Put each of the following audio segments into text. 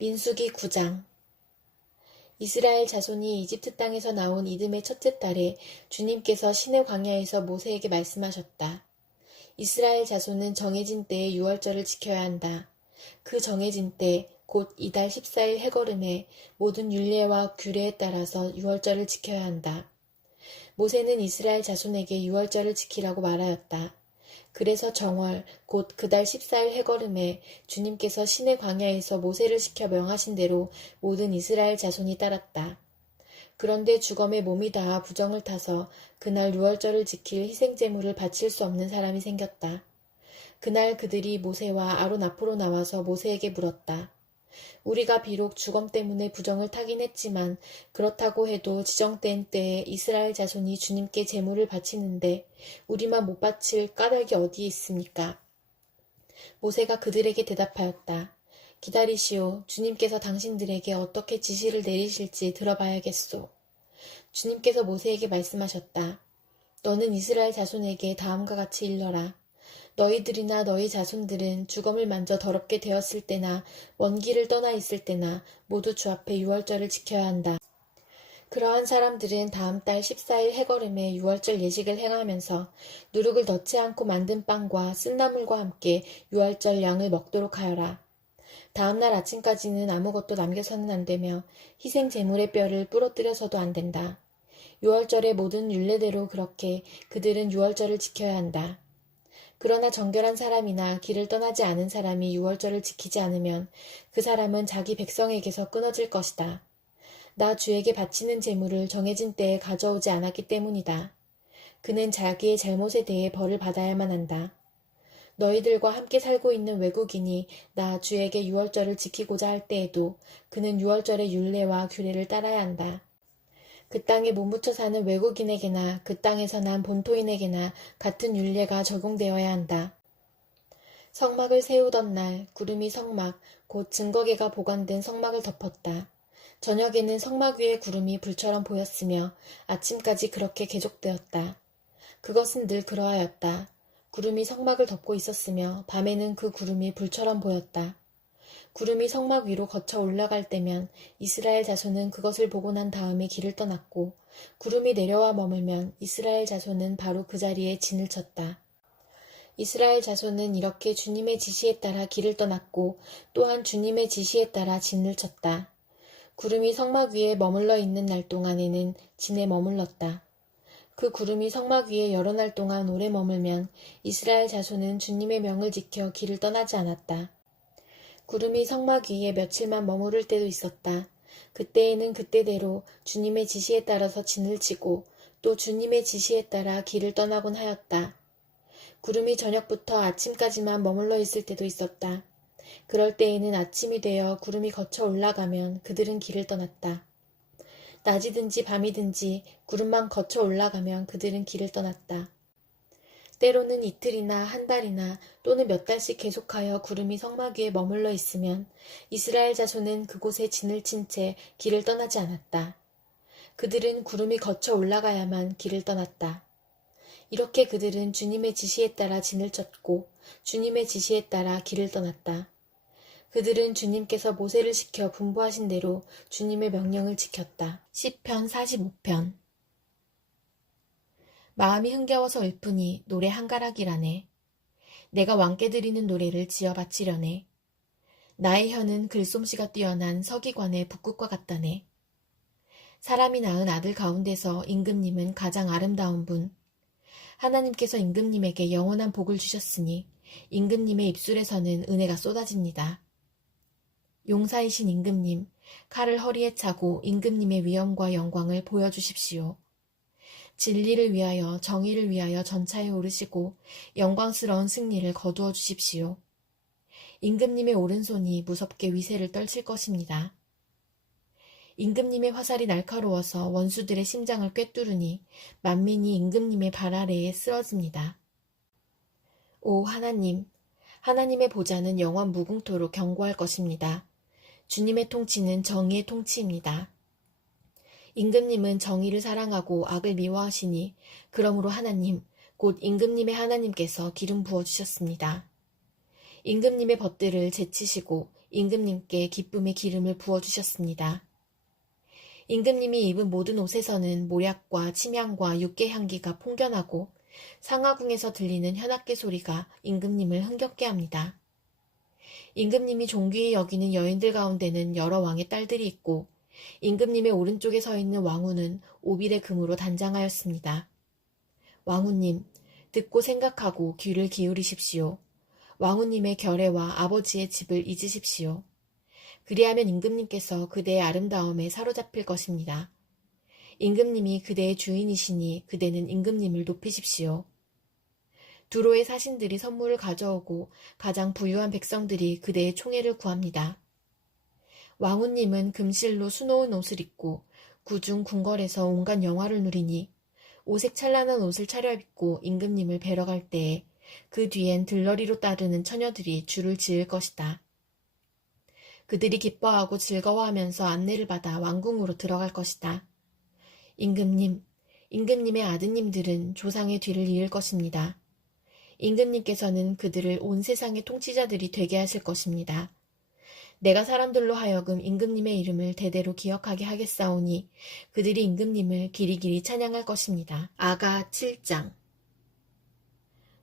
민수기 9장. 이스라엘 자손이 이집트 땅에서 나온 이듬해 첫째 달에 주님께서 시내 광야에서 모세에게 말씀하셨다. 이스라엘 자손은 정해진 때에 유월절을 지켜야 한다. 그 정해진 때, 곧 이달 14일 해걸음에 모든 율례와 규례에 따라서 유월절을 지켜야 한다. 모세는 이스라엘 자손에게 유월절을 지키라고 말하였다. 그래서 정월, 곧 그달 14일 해걸음에 주님께서 시내 광야에서 모세를 시켜 명하신 대로 모든 이스라엘 자손이 따랐다. 그런데 주검에 몸이 닿아 부정을 타서 그날 유월절을 지킬 희생제물을 바칠 수 없는 사람이 생겼다. 그날 그들이 모세와 아론 앞으로 나와서 모세에게 물었다. 우리가 비록 주검 때문에 부정을 타긴 했지만 그렇다고 해도 지정된 때에 이스라엘 자손이 주님께 제물을 바치는데 우리만 못 바칠 까닭이 어디에 있습니까? 모세가 그들에게 대답하였다. 기다리시오. 주님께서 당신들에게 어떻게 지시를 내리실지 들어봐야겠소. 주님께서 모세에게 말씀하셨다. 너는 이스라엘 자손에게 다음과 같이 일러라. 너희들이나 너희 자손들은 주검을 만져 더럽게 되었을 때나 먼 길을 떠나 있을 때나 모두 주 앞에 유월절을 지켜야 한다. 그러한 사람들은 다음 달 14일 해걸음에 유월절 예식을 행하면서 누룩을 넣지 않고 만든 빵과 쓴나물과 함께 유월절 양을 먹도록 하여라. 다음 날 아침까지는 아무것도 남겨서는 안 되며 희생 제물의 뼈를 부러뜨려서도 안 된다. 유월절의 모든 율례대로 그렇게 그들은 유월절을 지켜야 한다. 그러나 정결한 사람이나 길을 떠나지 않은 사람이 유월절을 지키지 않으면 그 사람은 자기 백성에게서 끊어질 것이다. 나 주에게 바치는 제물을 정해진 때에 가져오지 않았기 때문이다. 그는 자기의 잘못에 대해 벌을 받아야만 한다. 너희들과 함께 살고 있는 외국인이 나 주에게 유월절을 지키고자 할 때에도 그는 유월절의 율례와 규례를 따라야 한다. 그 땅에 몸붙여 사는 외국인에게나 그 땅에서 난 본토인에게나 같은 율례가 적용되어야 한다. 성막을 세우던 날 구름이 성막, 곧 증거궤가 보관된 성막을 덮었다. 저녁에는 성막 위에 구름이 불처럼 보였으며 아침까지 그렇게 계속되었다. 그것은 늘 그러하였다. 구름이 성막을 덮고 있었으며 밤에는 그 구름이 불처럼 보였다. 구름이 성막 위로 거쳐 올라갈 때면 이스라엘 자손은 그것을 보고 난 다음에 길을 떠났고 구름이 내려와 머물면 이스라엘 자손은 바로 그 자리에 진을 쳤다. 이스라엘 자손은 이렇게 주님의 지시에 따라 길을 떠났고 또한 주님의 지시에 따라 진을 쳤다. 구름이 성막 위에 머물러 있는 날 동안에는 진에 머물렀다. 그 구름이 성막 위에 여러 날 동안 오래 머물면 이스라엘 자손은 주님의 명을 지켜 길을 떠나지 않았다. 구름이 성막 위에 며칠만 머무를 때도 있었다. 그때에는 그때대로 주님의 지시에 따라서 진을 치고 또 주님의 지시에 따라 길을 떠나곤 하였다. 구름이 저녁부터 아침까지만 머물러 있을 때도 있었다. 그럴 때에는 아침이 되어 구름이 거쳐 올라가면 그들은 길을 떠났다. 낮이든지 밤이든지 구름만 거쳐 올라가면 그들은 길을 떠났다. 때로는 이틀이나 한 달이나 또는 몇 달씩 계속하여 구름이 성막 위에 머물러 있으면 이스라엘 자손은 그곳에 진을 친 채 길을 떠나지 않았다. 그들은 구름이 거쳐 올라가야만 길을 떠났다. 이렇게 그들은 주님의 지시에 따라 진을 쳤고 주님의 지시에 따라 길을 떠났다. 그들은 주님께서 모세를 시켜 분부하신 대로 주님의 명령을 지켰다. 시편 45편. 마음이 흥겨워서 읊으니 노래 한 가락이라네. 내가 왕께 드리는 노래를 지어 바치려네. 나의 혀는 글솜씨가 뛰어난 서기관의 북극과 같다네. 사람이 낳은 아들 가운데서 임금님은 가장 아름다운 분. 하나님께서 임금님에게 영원한 복을 주셨으니 임금님의 입술에서는 은혜가 쏟아집니다. 용사이신 임금님, 칼을 허리에 차고 임금님의 위엄과 영광을 보여주십시오. 진리를 위하여 정의를 위하여 전차에 오르시고 영광스러운 승리를 거두어 주십시오. 임금님의 오른손이 무섭게 위세를 떨칠 것입니다. 임금님의 화살이 날카로워서 원수들의 심장을 꿰뚫으니 만민이 임금님의 발 아래에 쓰러집니다. 오 하나님, 하나님의 보좌는 영원 무궁토록 견고할 것입니다. 주님의 통치는 정의의 통치입니다. 임금님은 정의를 사랑하고 악을 미워하시니 그러므로 하나님, 곧 임금님의 하나님께서 기름 부어주셨습니다. 임금님의 벗들을 제치시고 임금님께 기쁨의 기름을 부어주셨습니다. 임금님이 입은 모든 옷에서는 모략과 침향과 육개 향기가 풍겨나고 상하궁에서 들리는 현악계 소리가 임금님을 흥겹게 합니다. 임금님이 존귀히 여기는 여인들 가운데는 여러 왕의 딸들이 있고 임금님의 오른쪽에 서 있는 왕후는 오빌의 금으로 단장하였습니다. 왕후님, 듣고 생각하고 귀를 기울이십시오. 왕후님의 결례와 아버지의 집을 잊으십시오. 그리하면 임금님께서 그대의 아름다움에 사로잡힐 것입니다. 임금님이 그대의 주인이시니 그대는 임금님을 높이십시오. 두로의 사신들이 선물을 가져오고 가장 부유한 백성들이 그대의 총애를 구합니다. 왕후님은 금실로 수놓은 옷을 입고 구중 궁궐에서 온갖 영화를 누리니 오색 찬란한 옷을 차려입고 임금님을 뵈러 갈 때에 그 뒤엔 들러리로 따르는 처녀들이 줄을 지을 것이다. 그들이 기뻐하고 즐거워하면서 안내를 받아 왕궁으로 들어갈 것이다. 임금님, 임금님의 아드님들은 조상의 뒤를 이을 것입니다. 임금님께서는 그들을 온 세상의 통치자들이 되게 하실 것입니다. 내가 사람들로 하여금 임금님의 이름을 대대로 기억하게 하겠사오니 그들이 임금님을 길이길이 찬양할 것입니다. 아가 7장.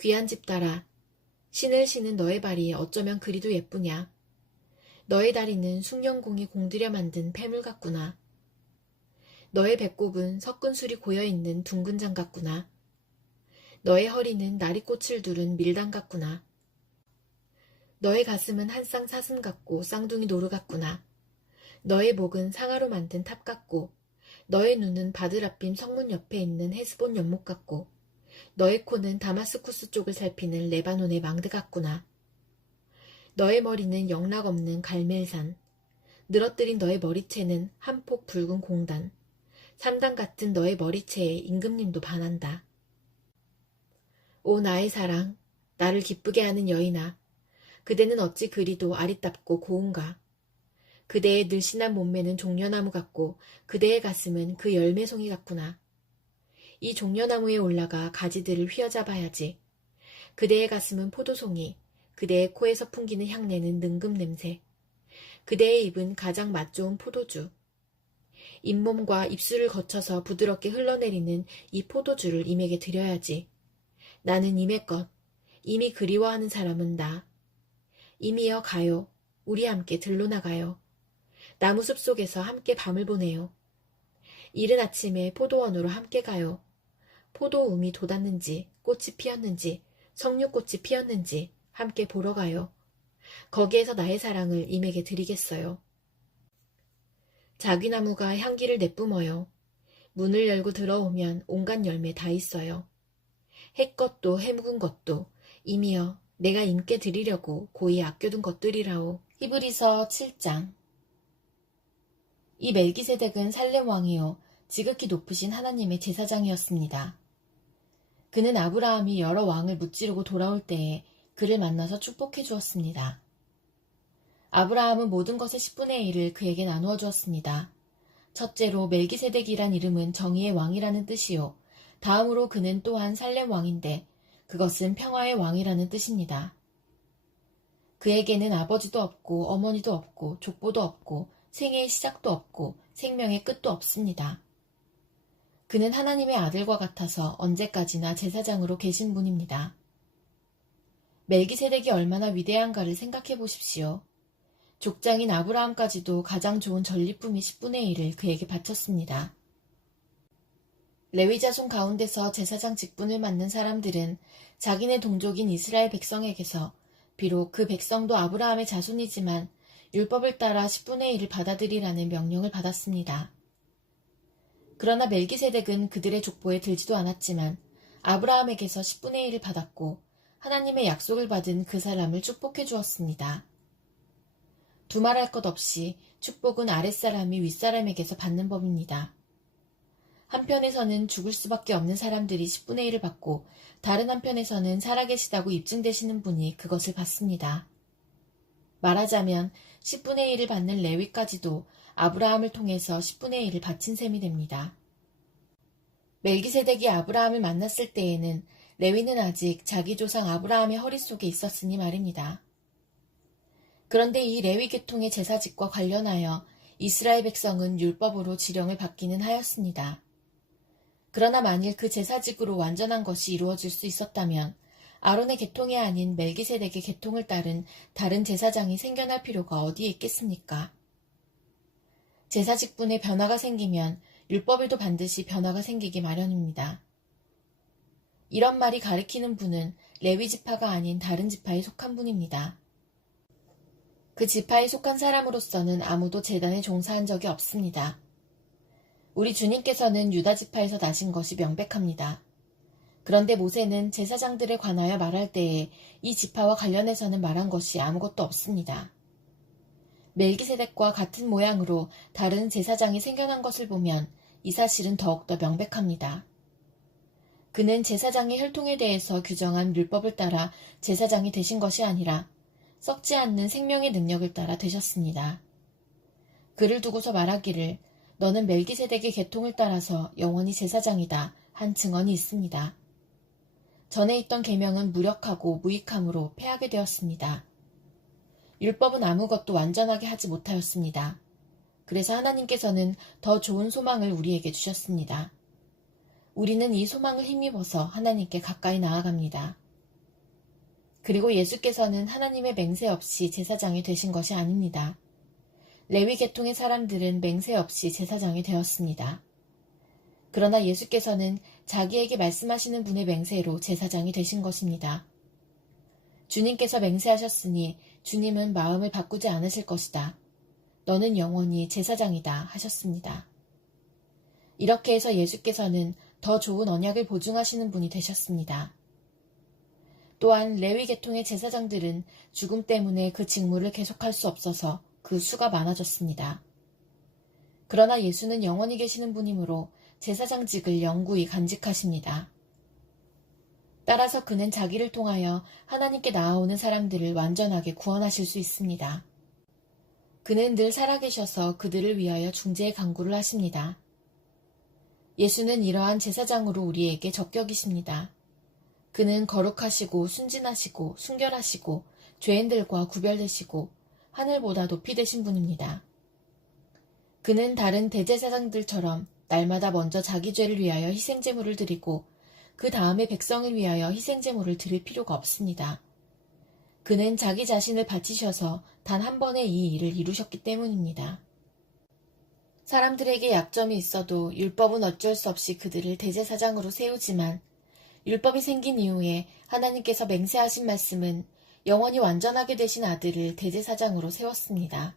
귀한 집딸아, 신을 신은 너의 발이 어쩌면 그리도 예쁘냐. 너의 다리는 숭늉공이 공들여 만든 폐물 같구나. 너의 배꼽은 섞은 술이 고여있는 둥근 장 같구나. 너의 허리는 나리꽃을 두른 밀당 같구나. 너의 가슴은 한 쌍 사슴 같고 쌍둥이 노루 같구나. 너의 목은 상아로 만든 탑 같고 너의 눈은 바드라빔 성문 옆에 있는 헤스본 연못 같고 너의 코는 다마스쿠스 쪽을 살피는 레바논의 망드 같구나. 너의 머리는 영락 없는 갈멜산, 늘어뜨린 너의 머리채는 한 폭 붉은 공단, 3단 같은 너의 머리채에 임금님도 반한다. 오 나의 사랑, 나를 기쁘게 하는 여인아, 그대는 어찌 그리도 아리답고 고운가. 그대의 늘씬한 몸매는 종려나무 같고 그대의 가슴은 그 열매송이 같구나. 이 종려나무에 올라가 가지들을 휘어잡아야지. 그대의 가슴은 포도송이, 그대의 코에서 풍기는 향내는 능금 냄새. 그대의 입은 가장 맛 좋은 포도주. 잇몸과 입술을 거쳐서 부드럽게 흘러내리는 이 포도주를 임에게 드려야지. 나는 임의 것, 임이 그리워하는 사람은 나. 임이여 가요. 우리 함께 들로 나가요. 나무숲 속에서 함께 밤을 보내요. 이른 아침에 포도원으로 함께 가요. 포도움이 돋았는지 꽃이 피었는지 석류꽃이 피었는지 함께 보러 가요. 거기에서 나의 사랑을 임에게 드리겠어요. 자귀나무가 향기를 내뿜어요. 문을 열고 들어오면 온갖 열매 다 있어요. 해것도 해묵은 것도 임이여 내가 임께 드리려고 고이 아껴둔 것들이라오. 히브리서 7장. 이 멜기세덱은 살렘 왕이요 지극히 높으신 하나님의 제사장이었습니다. 그는 아브라함이 여러 왕을 무찌르고 돌아올 때에 그를 만나서 축복해 주었습니다. 아브라함은 모든 것의 10분의 1을 그에게 나누어 주었습니다. 첫째로 멜기세덱이란 이름은 정의의 왕이라는 뜻이요. 다음으로 그는 또한 살렘 왕인데 그것은 평화의 왕이라는 뜻입니다. 그에게는 아버지도 없고 어머니도 없고 족보도 없고 생애의 시작도 없고 생명의 끝도 없습니다. 그는 하나님의 아들과 같아서 언제까지나 제사장으로 계신 분입니다. 멜기세덱이 얼마나 위대한가를 생각해 보십시오. 족장인 아브라함까지도 가장 좋은 전리품이 10분의 1을 그에게 바쳤습니다. 레위 자손 가운데서 제사장 직분을 맡는 사람들은 자기네 동족인 이스라엘 백성에게서 비록 그 백성도 아브라함의 자손이지만 율법을 따라 10분의 1을 받아들이라는 명령을 받았습니다. 그러나 멜기세덱은 그들의 족보에 들지도 않았지만 아브라함에게서 10분의 1을 받았고 하나님의 약속을 받은 그 사람을 축복해 주었습니다. 두말할 것 없이 축복은 아랫사람이 윗사람에게서 받는 법입니다. 한편에서는 죽을 수밖에 없는 사람들이 10분의 1을 받고 다른 한편에서는 살아계시다고 입증되시는 분이 그것을 받습니다. 말하자면 10분의 1을 받는 레위까지도 아브라함을 통해서 10분의 1을 바친 셈이 됩니다. 멜기세덱이 아브라함을 만났을 때에는 레위는 아직 자기 조상 아브라함의 허리 속에 있었으니 말입니다. 그런데 이 레위 계통의 제사직과 관련하여 이스라엘 백성은 율법으로 지령을 받기는 하였습니다. 그러나 만일 그 제사직으로 완전한 것이 이루어질 수 있었다면 아론의 계통이 아닌 멜기세덱의 계통을 따른 다른 제사장이 생겨날 필요가 어디에 있겠습니까? 제사직분에 변화가 생기면 율법에도 반드시 변화가 생기기 마련입니다. 이런 말이 가리키는 분은 레위 지파가 아닌 다른 지파에 속한 분입니다. 그 지파에 속한 사람으로서는 아무도 제단에 종사한 적이 없습니다. 우리 주님께서는 유다 지파에서 나신 것이 명백합니다. 그런데 모세는 제사장들에 관하여 말할 때에 이 지파와 관련해서는 말한 것이 아무것도 없습니다. 멜기세덱과 같은 모양으로 다른 제사장이 생겨난 것을 보면 이 사실은 더욱더 명백합니다. 그는 제사장의 혈통에 대해서 규정한 율법을 따라 제사장이 되신 것이 아니라 썩지 않는 생명의 능력을 따라 되셨습니다. 그를 두고서 말하기를 너는 멜기세덱의 계통을 따라서 영원히 제사장이다 한 증언이 있습니다. 전에 있던 계명은 무력하고 무익함으로 패하게 되었습니다. 율법은 아무것도 완전하게 하지 못하였습니다. 그래서 하나님께서는 더 좋은 소망을 우리에게 주셨습니다. 우리는 이 소망을 힘입어서 하나님께 가까이 나아갑니다. 그리고 예수께서는 하나님의 맹세 없이 제사장이 되신 것이 아닙니다. 레위 계통의 사람들은 맹세 없이 제사장이 되었습니다. 그러나 예수께서는 자기에게 말씀하시는 분의 맹세로 제사장이 되신 것입니다. 주님께서 맹세하셨으니 주님은 마음을 바꾸지 않으실 것이다. 너는 영원히 제사장이다 하셨습니다. 이렇게 해서 예수께서는 더 좋은 언약을 보증하시는 분이 되셨습니다. 또한 레위 계통의 제사장들은 죽음 때문에 그 직무를 계속할 수 없어서 그 수가 많아졌습니다. 그러나 예수는 영원히 계시는 분이므로 제사장직을 영구히 간직하십니다. 따라서 그는 자기를 통하여 하나님께 나아오는 사람들을 완전하게 구원하실 수 있습니다. 그는 늘 살아계셔서 그들을 위하여 중재의 간구를 하십니다. 예수는 이러한 제사장으로 우리에게 적격이십니다. 그는 거룩하시고 순진하시고 순결하시고 죄인들과 구별되시고 하늘보다 높이 되신 분입니다. 그는 다른 대제사장들처럼 날마다 먼저 자기 죄를 위하여 희생제물을 드리고 그 다음에 백성을 위하여 희생제물을 드릴 필요가 없습니다. 그는 자기 자신을 바치셔서 단 한 번에 이 일을 이루셨기 때문입니다. 사람들에게 약점이 있어도 율법은 어쩔 수 없이 그들을 대제사장으로 세우지만 율법이 생긴 이후에 하나님께서 맹세하신 말씀은 영원히 완전하게 되신 아들을 대제사장으로 세웠습니다.